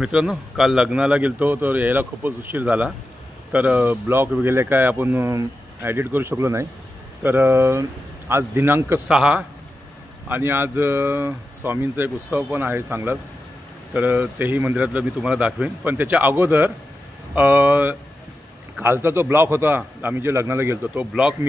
मित्रांनो, काल लग्नाला गेलतो तर यायला खूपच उशीर झाला, तर ब्लॉग वगैरे काय आपण एडिट करू शकलो नाही। तर आज दिनांक 6 आणि आज स्वामींचा एक उत्सव पण आहे चांगलाच, तर तेही मंदिरातलं मी तुम्हाला दाखवेन। पण त्याच्या अगोदर कालचा जो ब्लॉग होता, आम्ही जे लग्नाला गेलतो तो ब्लॉग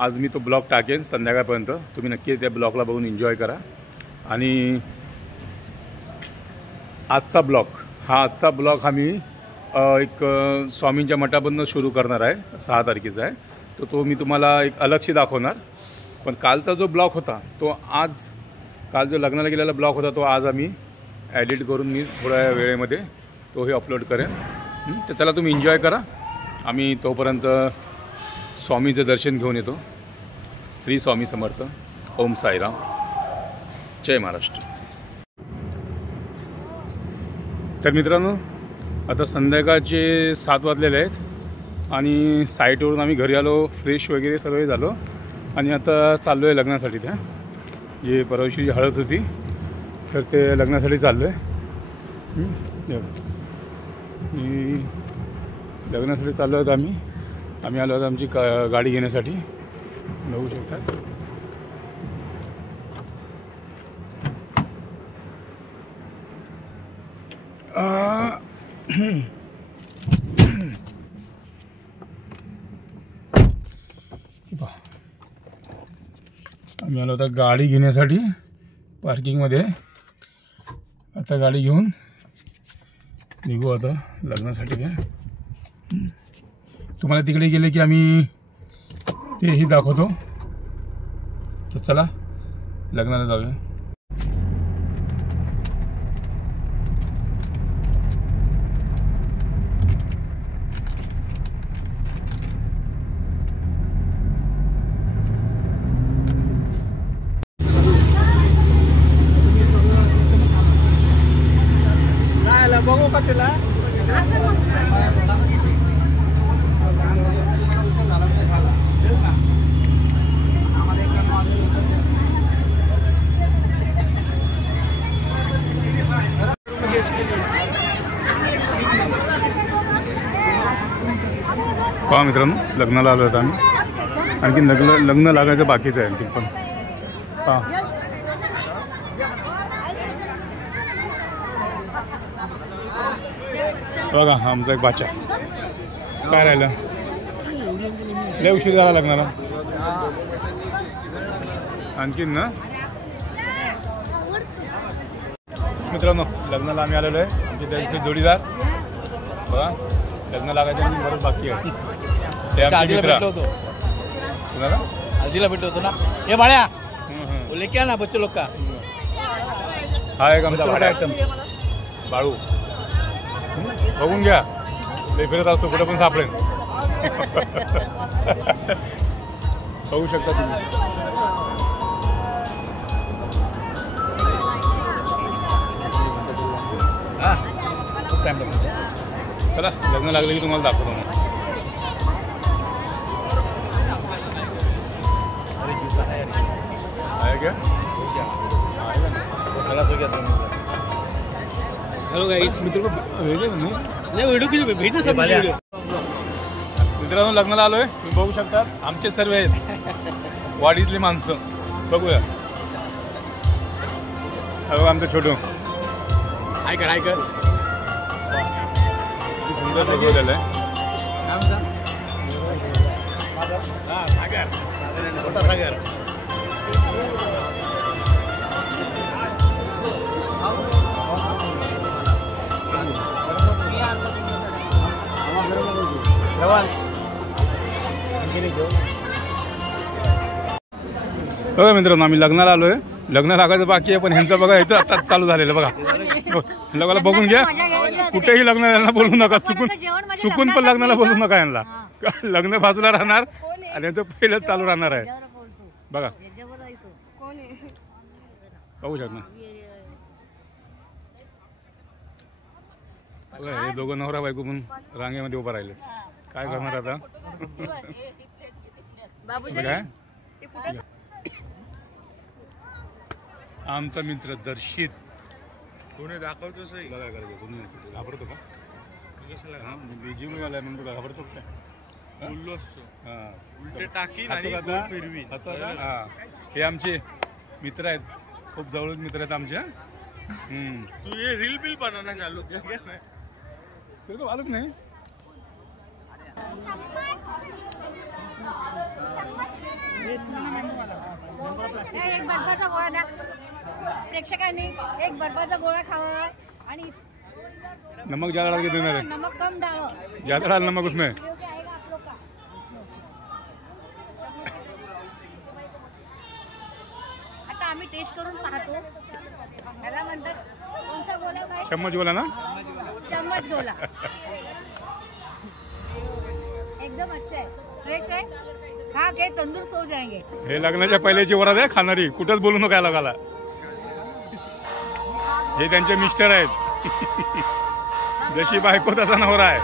आज मी तो ब्लॉग टाकेन संध्याकाळपर्यंत। तुम्ही नक्की त्या ब्लॉगला बघून एन्जॉय करा। आणि आजचा ब्लॉग आम्ही एक स्वामींच्या मठापासून सुरू करणार आहे, 6 तारखेचा आहे, तर तो मी तुम्हाला एक अलगशी दाखवणार। पण कालचा जो ब्लॉग होता तो काल जो लग्नाला गेलेला ब्लॉग होता तो आज आम्ही एडिट करून मी थोड्या वेळेमध्ये तोही अपलोड करेन। तर चला तुम्ही एन्जॉय करा। आम्ही तोपर्यंत स्वामीचं दर्शन घेऊन येतो। श्री स्वामी समर्थ। ओम साईराम। जय महाराष्ट्र। तर मित्रांनो, आता संध्याकाळचे 7 वाजलेले आहेत आणि साईटवरून आम्ही घरी आलो, फ्रेश वगैरे सगळे झालो आणि आता चाललो आहे लग्नासाठी। त्या जे परवाशी हळद होती तर ते लग्नासाठी चाललो आहे। लग्नासाठी चाललो आहेत आम्ही आलो आहोत आमची गाडी घेण्यासाठी, बघू शकतात। आम्ही आलो आता गाडी घेण्यासाठी पार्किंगमध्ये। आता गाडी घेऊन निघू आता लग्नासाठी। काय तुम्हाला तिकडे गेले की आम्ही तेही दाखवतो। तर चला लग्नाला जाऊया। बघू का तिला पहा मित्रांनो, लग्नाला आलो होतो आम्ही। आणखी लग्न लागायचं बाकीचं आहे आणखी पण। पहा बघा, आमचा एक बाचा काय राहिलं, लय उशीर झाला लग्नाला। आणखीन ना मित्रांनो, लग्नाला आम्ही आलेलो आहे। आमचे त्यांचे जोडीदार बघा, लग्न लागायचं बरंच बाकी आहे। ते आमचे मित्र आजीला भेटलो होतो ना। हे बाळ्या बोले क्या ना बच्चे लोक का हा एक आमचा भाड्या बाळू, बघून घ्या, ते फिरत असतो कुठं पण सापडेल। बघू शकता तुम्ही। चला लग्न लागले की तुम्हाला दाखवतो ना। आहे क्या? हेलो गाइस, मित्रांनो लग्नाला आलोय, तुम्ही बघू शकता आमचे सर्व आहेत वाडीतली माणसं। बघूया, बघा आमचं छोटू हाय कर सुंदर सजवलेलं आहे। सागर बघा मित्रांनो, आम्ही लग्नाला आलोय। लग्न लागायचं बाकी आहे, पण ह्यांचं बघा इथं आता चालू झालेलं बघा। लग्नाला बघून घ्या, कुठेही लग्नाला बोलू नका, चुकून पण लग्नाला बोलू नका यांना। लग्न बाजूला राहणार आणि यांचं पहिलं चालू राहणार आहे। बघा बघू शकता, हे दोघं नवरा बायको पण रांगेमध्ये उभं राहिले। काय करणार आता? काय आमचा मित्र दर्शित कोणी दाखवतो सही तुला काय करायचं कोणी असं तू घाबरतो का कशाला हां जिम वाला म्हणून तुला घाबरतो का बोललो असतो हां उलटे टाकीन खातो आणि का गोल आता? फिरवी खातो आता? हां हे आमचे मित्र आहेत खूप जवळच मित्र आहेत आमचे तू ये रील बिल बनाना चालू क्या क्या नाही तेरे को मालूम नहीं एक बर्फाचा गोळा द्या प्रेक्षकांनी एक बर्फाचा गोळा खावा आणि नमक ज़्यादा डाल के देना रे नमक कम डालो ज़्यादा डाल नमक उसमें वीडियो पे आएगा आप लोग का आता आम्ही टेस्ट करून पाहतो याला म्हणतात कोणता गोळा भाई चम्मच बोला ना चम्मच गोला एकदम अच्छा है फ्रेश है खा के तंदुरुस्त हो जाएंगे हे लग्नाच्या पहिल्याची वरात आहे खाणारी कुठंच बोलू नका लगाला हे त्यांचे मिस्टर आहेत जशी बायको तसा नवरा आहे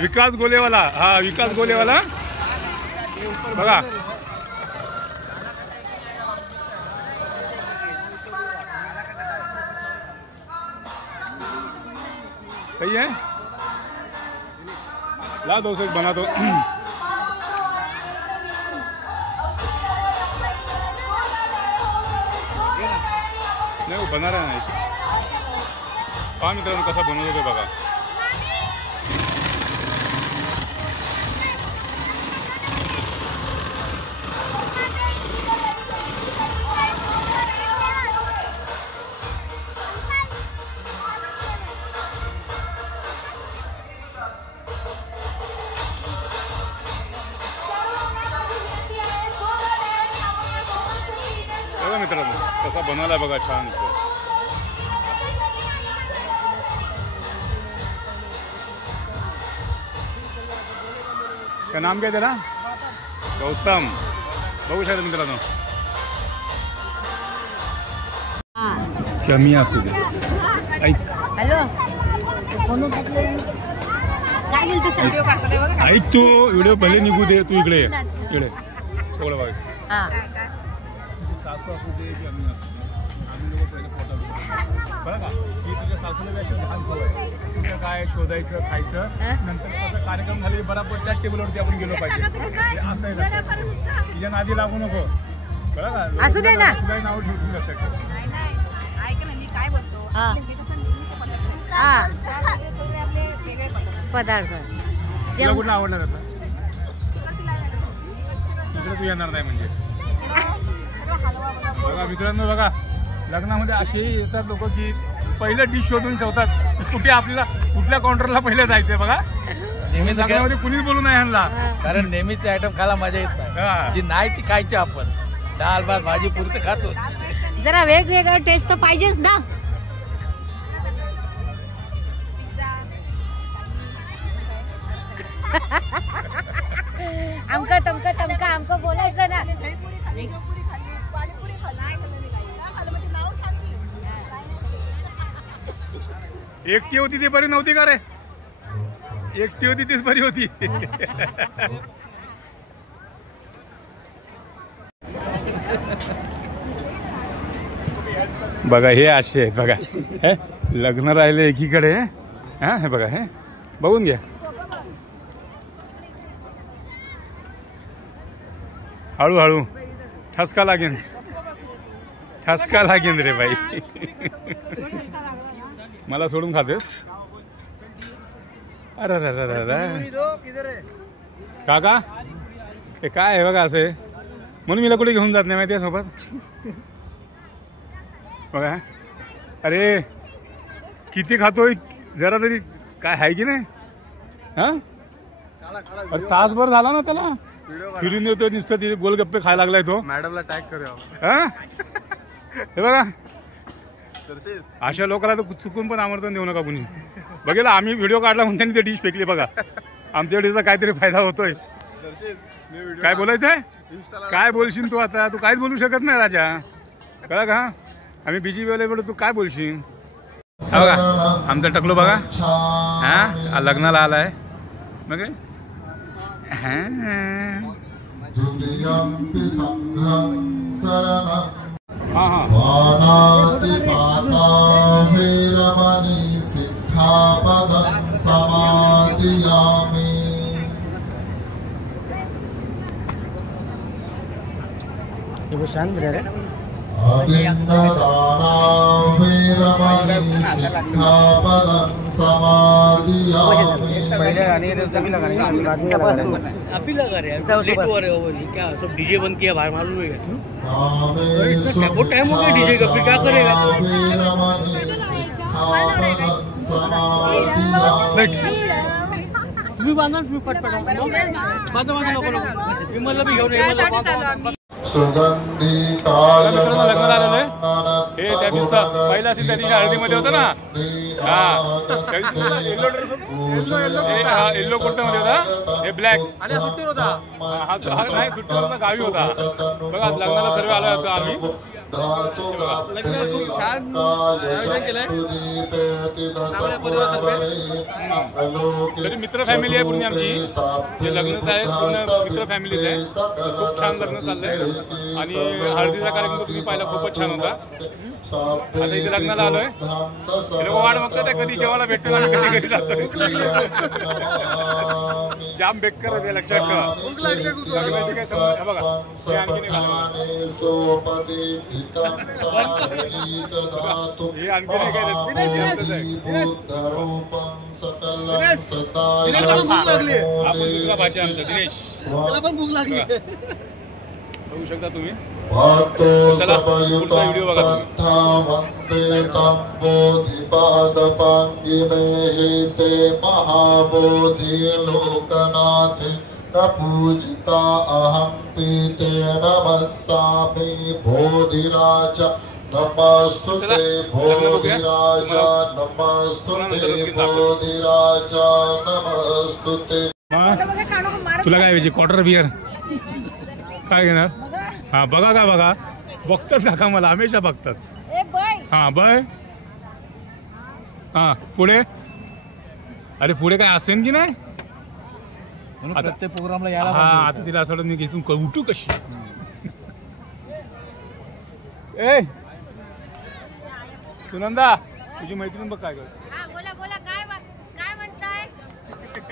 विकास गोलेवाला हा विकास गोलेवाला बघा सही है ला दो से बना दो नाही वो बना रहा नाही पहा मित्रांनो कसा बनवतो ते बघा बघा मित्रांनो कसा बनवला बघा छान क्या नाम क्या तेरा गौतम बघू शकता मित्रांनो कमी असू दे ऐक हॅलो कोण कुठले काय बोलतो व्हिडिओ काढतो बघा ऐक तू व्हिडिओ पहिले निघू दे तू इकडे ये. इकडे थोडं बघायचं हां सासू असू दे की आम्ही असू दे आम्ही लोक पहिले फोटो घेतो बरं का की तुझ्या सासूला अशी लहान सवय तुझं काय शोधायचं खायचं नंतर कसं कार्यक्रम झाले बरोबर त्याच टेबलवरती आपण गेलो पाहिजे हे असं आहे लक्षात. तिच्या नादी लागू नको बरं का असू दे ना. तुला नाव ठेवून लक्षात ठेव. ऐक ना मी काय बोलतो हा. आपले हे कसं नेहमीचे पदार्थ आहेत. हां त्यामध्ये थोडे आपले वेगळे पदार्थ पदार्थ तुला कुठला आवडणार आता तिकडे तू येणार नाही म्हणजे सगळं हलवा वगैरे बघा मित्रांनो बघा लग्नामध्ये असेही येतात लोक की पहिलं डिश शोधून ठेवतात कुठे आपल्याला कुठल्या काउंटरला पहिलं जायचंय बघा नेहमीच लग्नामध्ये कुणीच बोलू नाही ह्यांना कारण नेहमीचे आयटम खायला मजा येत हा. नाही जी नाही ती खायची आपण दाल भात भाजी पुरते खातोच जरा वेगवेगळा टेस्ट तर पाहिजेच ना पिझ्झा आमका तमका आमका बोलायचं ना दहीपुरी खाल्ली पुरी खाल्ली पाणीपुरी खाल्ली नाही खाल्लं मी काही नाही खाल्लं म्हणजे नाव सांग की एकटी होती ती बरी नव्हती का रे एकटी होती तीच बरी होती बघा हे असे आहेत बघा हे लग्न राहिले एकीकडे हा हे बघा हे बघून घ्या हळूहळू ठसका लागेल रे बाई मला सोडून खातेस अरे काका हे काय आहे बघा असे म्हणून मी कुठे घेऊन जात नाही माहिती आहे सोबत बघा अरे किती खातोय जरा तरी काय आहे की नाही हा अरे तासभर झाला ना त्याला फिरून येतोय नुसतं तिथे गोलगप्पे खायला लागलाय तो मॅडमला टॅग करूया हा हे बघा अशा लोकांना तर चुकून पण आमंत्रण देऊ नका कुणी बघेल आम्ही व्हिडिओ काढला म्हणून त्यांनी ते डिश फेकली बघा आमच्या डिशचा काहीतरी फायदा होतोय काय बोलायचंय काय बोलशील तू आता तू काहीच बोलू शकत नाही राजा कळा का आम्ही बिजी वेळेकडे तू काय बोलशील हा बघा आमचा टकलो बघा हा लग्नाला आलाय मग हां हां पानातिपाता वेरमणि सिक्खापदं समादियामि अभिन्नदाना वेरमणि सिक्खापदं समादियामि आप ही लगा रहे हैं लेट हो रहे हो क्या सब डीजे बंद किया बाहर मालूम है वो टाइम हो गया डीजे का फिर क्या करेगा तुम्ही बांधा तुम्ही पटपट माझं नको विमलला बी घेऊन सुगंधिकाय मित्रांनो लग्नाला आलेलो आहे हे त्या दिवसा पहिला अशी त्या दिवशी हळदीमध्ये होतं ना हा येल्लो कुर्त्यामध्ये होता हे ब्लॅक आणि सुट्टीवर होता हा नाही सुट्टीवर होता गावी होता बघा लग्नाला सर्व आलो होतो आम्ही लग्न खूप छान आयोजन केलंय चांगल्या परिवारातर्फे तरी मित्र फॅमिली आहे पूर्ण आमची जे लग्नाचं आहे पूर्ण मित्र फॅमिलीच आहे खूप छान लग्न चाललंय आणि हळदीचा कार्यक्रम तुम्ही पाहिला खूपच छान होता आता इथे लग्नाला आलोय हे लोक वाट बघतात कधी जेवायला भेटतो ना कधी घरी जातो जाम बेकार आहे लक्षात ठेवा लग्नाची काय समज बघा हे आणखी नाही हे आणखी नाही काय आपण दुसरा भाषा आमचा दिनेश पण भूक लागली बघू शकता तुम्ही चला पुढचा व्हिडिओ बघा वंदे तंबोधिपादपांगिमेहिते महाबोधि लोकनाथे न पूजिता अहं पीते नमस्सामि बोधिराज नमस्तुते बोधिराज नमस्तुते बोधिराज नमस्तुते तुला काय पाहिजे क्वार्टर बियर काय घेणार हा बघा का बघा बघतात काका मला हमेशा बघतात हा बय हा पुढे अरे पुढे काय असेल की नाही प्रत्येक प्रोग्रामला यायला हा आता तिला असं वाटतं मी इथून उठू कशी ए सुनंदा तुझी मैत्रीण बघ काय कर बोला बोला काय म्हणताय त्या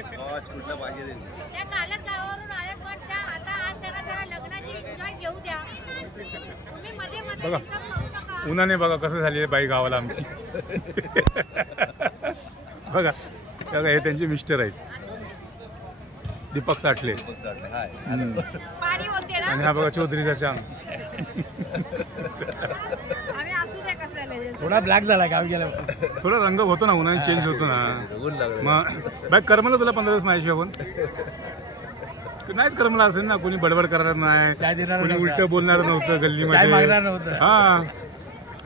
कालच गावावरून आल्यात पण त्या आता आज जरा लग्नाची एन्जॉय घेऊ द्या तुम्ही मध्ये मध्ये बघा उन्हाने बघा कसं झाले बाई गावाला आमची बघा बघा हे त्यांचे मिस्टर आहेत दीपक साठले आणि हा बघा चौधरीचा चांग थोडा ब्लॅक झाला गावी गेला थोडा रंग होतो ना उन्हाने चेंज होतो ना मग बाई करमलं तुला 15 दिवस माझ्याशी आपण नाहीच करमला असेल ना कोणी बडबड करणार नाही कोणी उलट बोलणार नव्हतं गल्लीमध्ये हा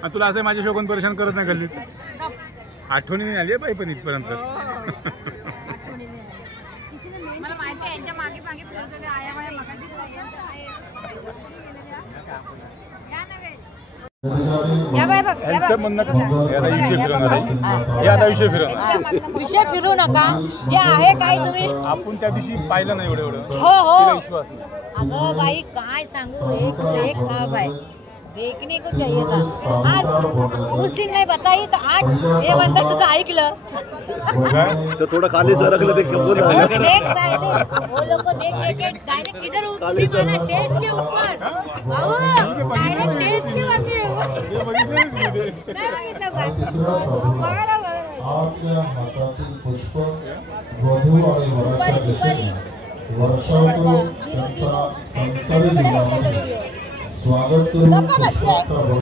आणि तुला असं माझ्याशिवाय कोण परेशान करत नाही गल्लीत आठवणी नाही आली बाई पण इथपर्यंत मला माहिती आहे यांच्या मागे मागे फिरतो ते आया बाया मगाशी या बाय बघ यांचं म्हणणं आता विषय फिरवणार विषय फिरू नका जे आहे काय तुम्ही आपण त्या दिवसी पाहिलं नाही एवढं हो हो विश्वास अगं बाई काय सांगू एक से एक खाब है देखने को चाहिए था आज उस दिन नहीं बताई तो आज ये म्हणतात तुझं ऐकलं तो थोड़ा काले से रख लेते कब बोला देख भाई देख वो लोग को देख देख के डायरेक्ट किधर उतरी माना स्टेज के ऊपर आओ डायरेक्ट स्टेज के ऊपर नहीं बघितलं काय बघायला आपल्या हातातील पुष्प वधू आणि वराच्या दिशेने वर्षावरून त्यांचा संसारी जीवनामध्ये स्वागत करून